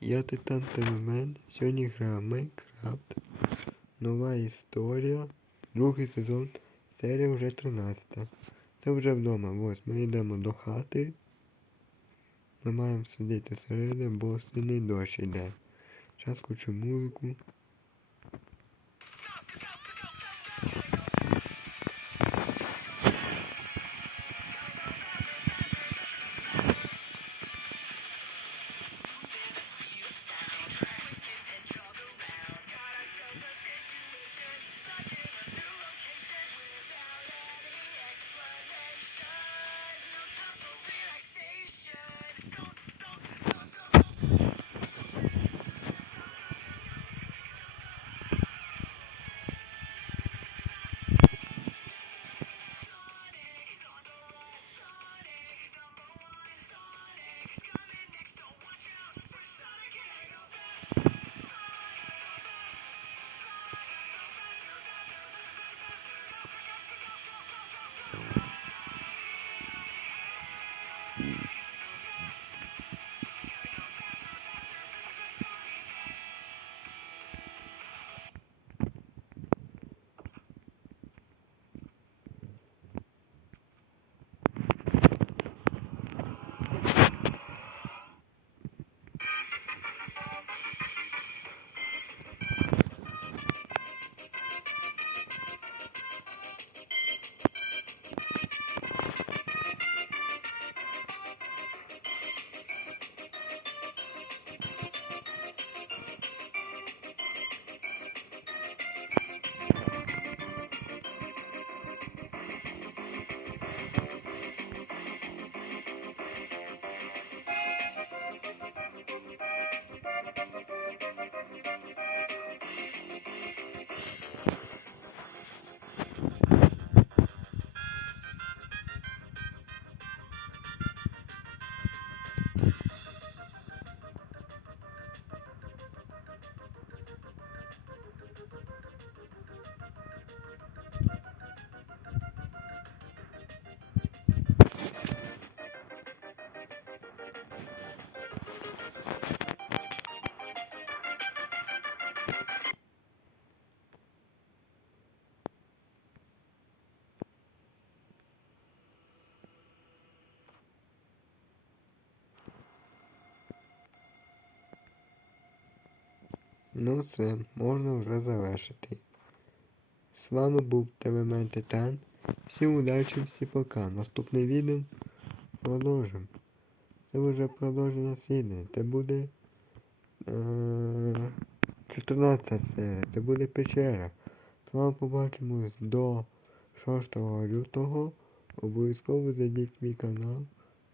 Я Титан Теномен. Сьогодні граю Майнкрафт. Нова історія. Другий сезон. Серія вже 13. Це вже вдома. Ось ми йдемо до хати. Ми маємо сидіти середи, бо сильний дощ йде. Зараз включу музику. Ну це можна вже завершити. З вами був ТВМ Титан. Всім удачі, всі пока. Наступне відео продовжимо. Це вже продовження серії. Це буде е 14 серія. Це буде печера. З вами побачимось до 6 лютого. Обов'язково зайдіть мій канал.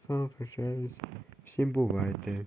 З вами прощаюсь. Всім бувайте.